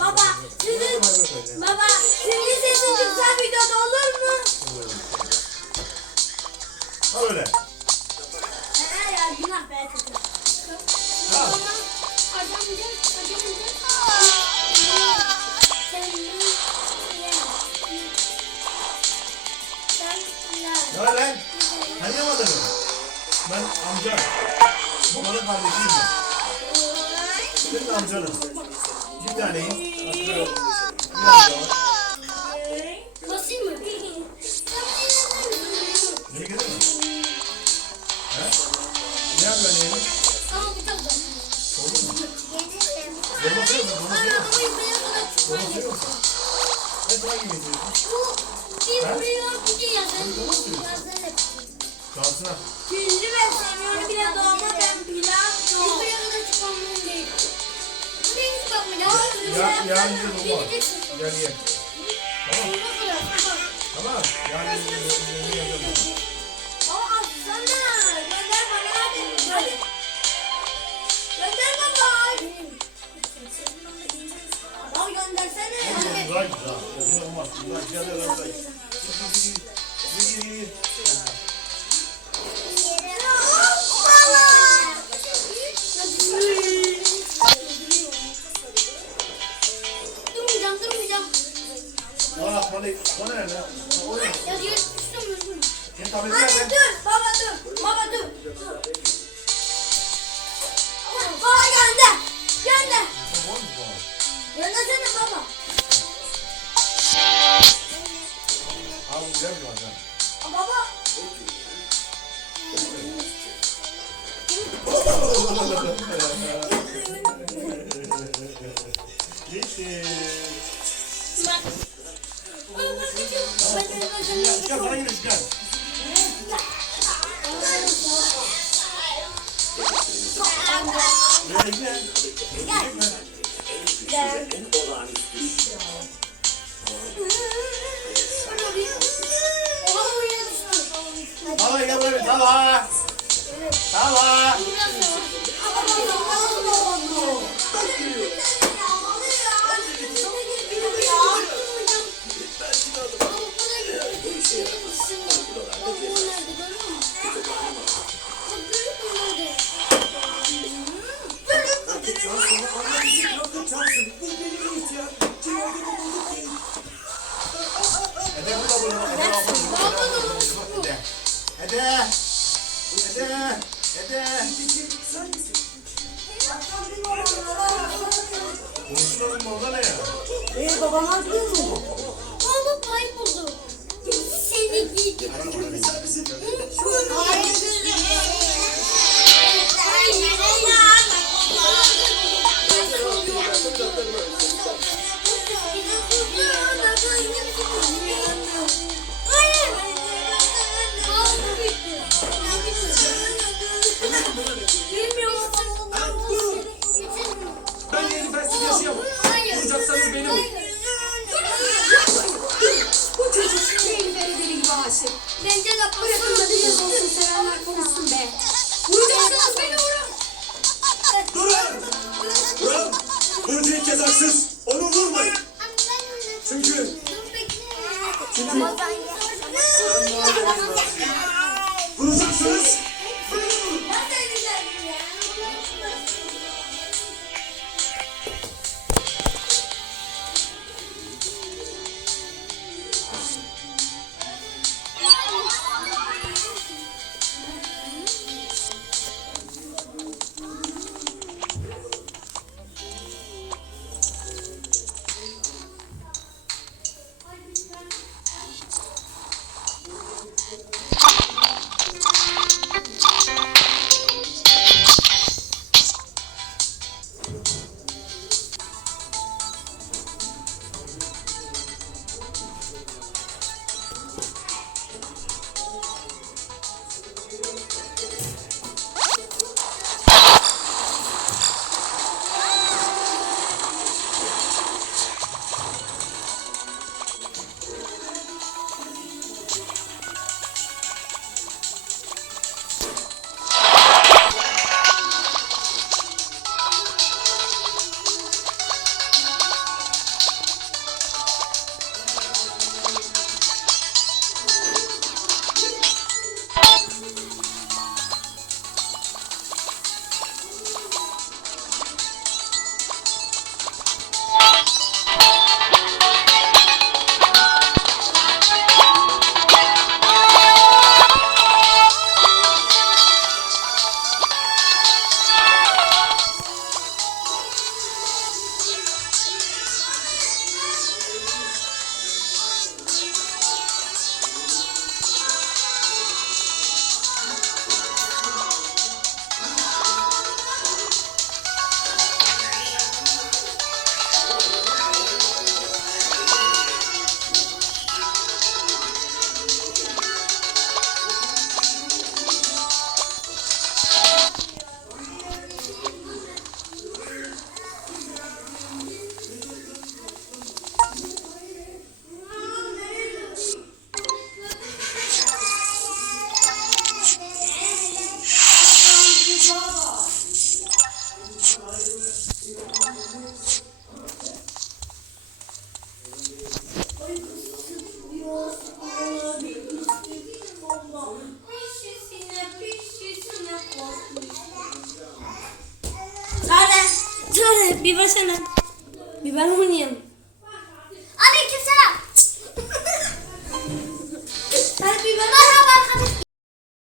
Baba sizin baba sizin sesin çıksa videoda olur mu? Al öyle. He ya günah be kızım. Ha. Ne var lan? Tanıyamadın mı? Ben amca. Babanın kardeşiyim ben. Senin amcanım. Bir yok. Bir amca var. Basayım mı? Nereye gidelim mi? He? Ne yapıyorsun yeğenim? Ama bir tane daha. Mu? Dolması yok mu? Dolması yok mu? Dolması yok mu? Ne sana gibi getiriyorsun? Şansına. Güllü ben sevmiyorum bile doğma ben pilav yok. Bir dolma. Tamam. Tamam. Bir dolma yapacağım. Aa atsana. Gönder bana hadi. Hadi. Gönder baba. Al göndersene. Güzel güzel. Olmaz. Güzel güzel güzel. güzel. Bana bana ne lan? O ne? Ya diyor, istemiyorum. Senin tabletin Anne nerede? dur, baba dur, baba dur. Baba gönder, gönder. Var mı? Göndersene baba. Al bu güzel bir lan. Aa, Baba. Ben göndereceğim. Çıkar sana gidiyor çıkar. Böyle güzel. Gel. Hadi. Hadi. Hadi. Konuşuyorum mu orada ne ya? Ee babam haklı mı? Baba kayboldu. Seni giydim. Ben gelsin. Bence de bırakın da biraz olsun sevenler konuşsun be. Vuracaksınız beni vurun. Durun. Durun. Durun. Durun. Durun. Durun. Durun. Durun. Hadi biber. Merhaba arkadaşlar.